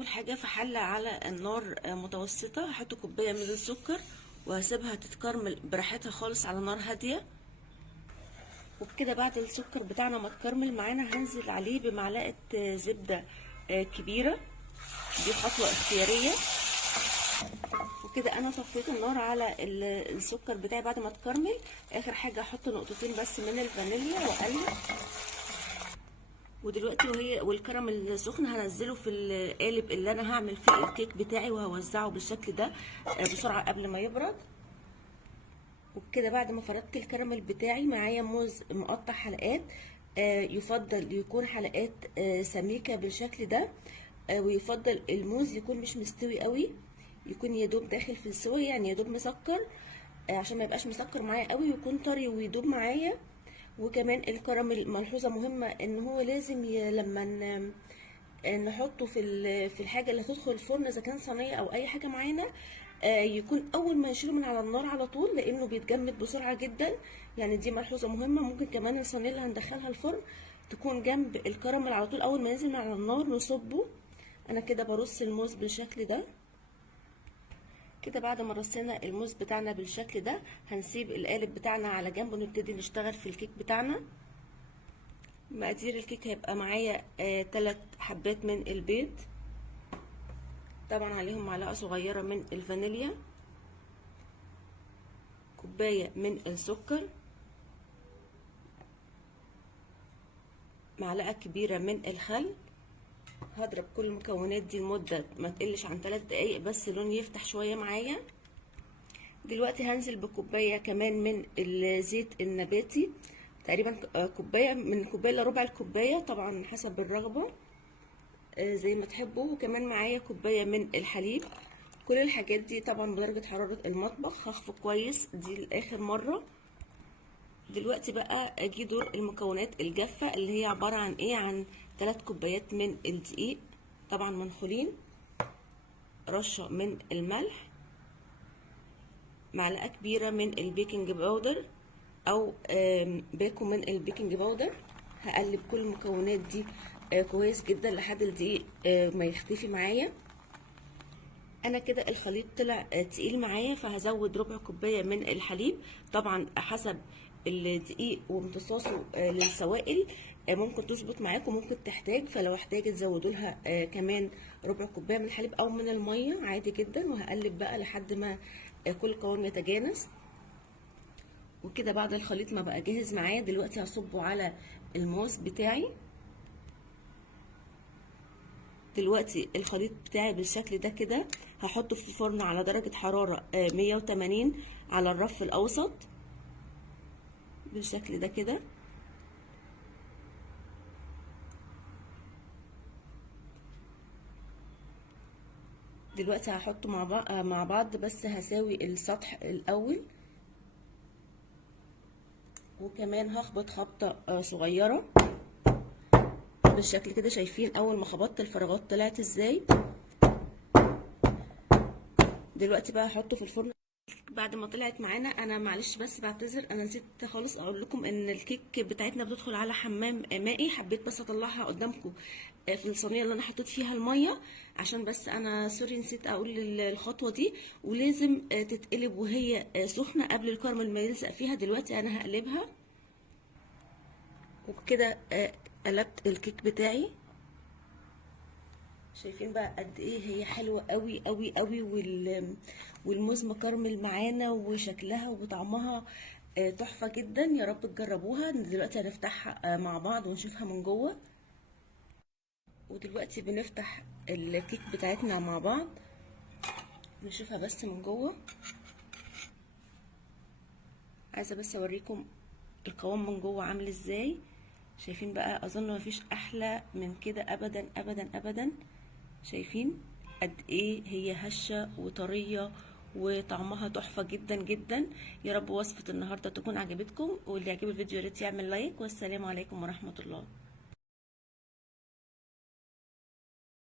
اول حاجه في حله على النار متوسطه هحط كوبايه من السكر وهسيبها تتكرمل براحتها خالص على نار هاديه. وبكده بعد السكر بتاعنا ما اتكرمل معانا هنزل عليه بمعلقه زبده كبيره، دي خطوه اختياريه. وكده انا طفيت النار على السكر بتاعي بعد ما اتكرمل. اخر حاجه احط نقطتين بس من الفانيليا واقلب. ودلوقتي والكراميل سخن هنزله في القالب اللي انا هعمل فيه الكيك بتاعي وهوزعه بالشكل ده بسرعه قبل ما يبرد. وبكده بعد ما فردت الكراميل بتاعي معايا موز مقطع حلقات، يفضل يكون حلقات سميكه بالشكل ده، ويفضل الموز يكون مش مستوي قوي، يكون يدوب داخل في السوى، يعني يدوب مسكر عشان ما يبقاش مسكر معايا قوي، ويكون طري ويدوب معايا. وكمان الكراميل ملحوظه مهمه ان هو لازم لما نحطه في الحاجه اللي هتدخل الفرن، اذا كان صينيه او اي حاجه معانا، يكون اول ما نشيله من على النار على طول، لانه بيتجمد بسرعه جدا. يعني دي ملحوظه مهمه. ممكن كمان الصينيه اللي هندخلها الفرن تكون جنب الكراميل على طول، اول ما ينزل من على النار نصبه. انا كده برص الموز بالشكل ده. كده بعد ما رصينا الموز بتاعنا بالشكل ده هنسيب القالب بتاعنا على جنب ونبتدي نشتغل في الكيك بتاعنا. مقادير الكيك هيبقى معايا 3 حبات من البيض، طبعا عليهم معلقه صغيره من الفانيليا، كوبايه من السكر، معلقه كبيره من الخل. هضرب كل المكونات دي لمده ما تقلش عن 3 دقايق بس اللون يفتح شويه معايا. دلوقتي هنزل بكوبايه كمان من الزيت النباتي، تقريبا كوبايه، من كوبايه لربع الكوبايه، طبعا حسب الرغبه زي ما تحبوا. وكمان معايا كوبايه من الحليب. كل الحاجات دي طبعا بدرجه حراره المطبخ، هخفق كويس دي لاخر مره. دلوقتي بقى اجي دور المكونات الجافه اللي هي عباره عن ايه، عن 3 كوبايات من الدقيق طبعا منخولين، رشه من الملح، معلقه كبيره من البيكنج باودر او باكو من البيكنج باودر. هقلب كل المكونات دي كويس جدا لحد الدقيق ما يختفي معايا. انا كده الخليط طلع تقيل معايا، فهزود ربع كوبايه من الحليب، طبعا حسب الدقيق وامتصاصه للسوائل ممكن تظبط معاكم، ممكن تحتاج، فلو احتاجت تزودوا لها كمان ربع كوبايه من الحليب او من الميه عادي جدا. وهقلب بقى لحد ما كل قوام يتجانس. وكده بعد الخليط ما بقى جاهز معايا، دلوقتي هصبه على الموز بتاعي. دلوقتي الخليط بتاعي بالشكل ده كده هحطه في الفرن على درجة حرارة 180 على الرف الأوسط بالشكل ده كده. دلوقتي هحطه مع بعض بس هساوي السطح الأول، وكمان هخبط خبطة صغيرة بالشكل كده. شايفين اول ما خبطت الفراغات طلعت ازاي؟ دلوقتي بقى هحطه في الفرن. بعد ما طلعت معانا، انا معلش بس بعتذر، انا نسيت خالص اقول لكم ان الكيك بتاعتنا بتدخل على حمام مائي. حبيت بس اطلعها قدامكم في الصينيه اللي انا حطيت فيها الميه، عشان بس انا سوري نسيت اقول الخطوه دي. ولازم تتقلب وهي سخنه قبل الكراميل ما يلزق فيها. دلوقتي انا هقلبها، وبكده قلبت الكيك بتاعي. شايفين بقى قد ايه هي حلوه قوي قوي قوي، والموز مكرمل معانا وشكلها وطعمها تحفه جدا. يا رب تجربوها. دلوقتي هنفتحها مع بعض ونشوفها من جوه. ودلوقتي بنفتح الكيك بتاعتنا مع بعض نشوفها بس من جوه. عايزه بس اوريكم القوام من جوه عامل ازاي. شايفين بقى؟ اظن مفيش احلى من كده ابدا ابدا ابدا. شايفين قد ايه هي هشه وطريه وطعمها تحفه جدا جدا. يا رب وصفه النهارده تكون عجبتكم، واللي يعجب الفيديو يا ريت يعمل لايك. والسلام عليكم ورحمه الله.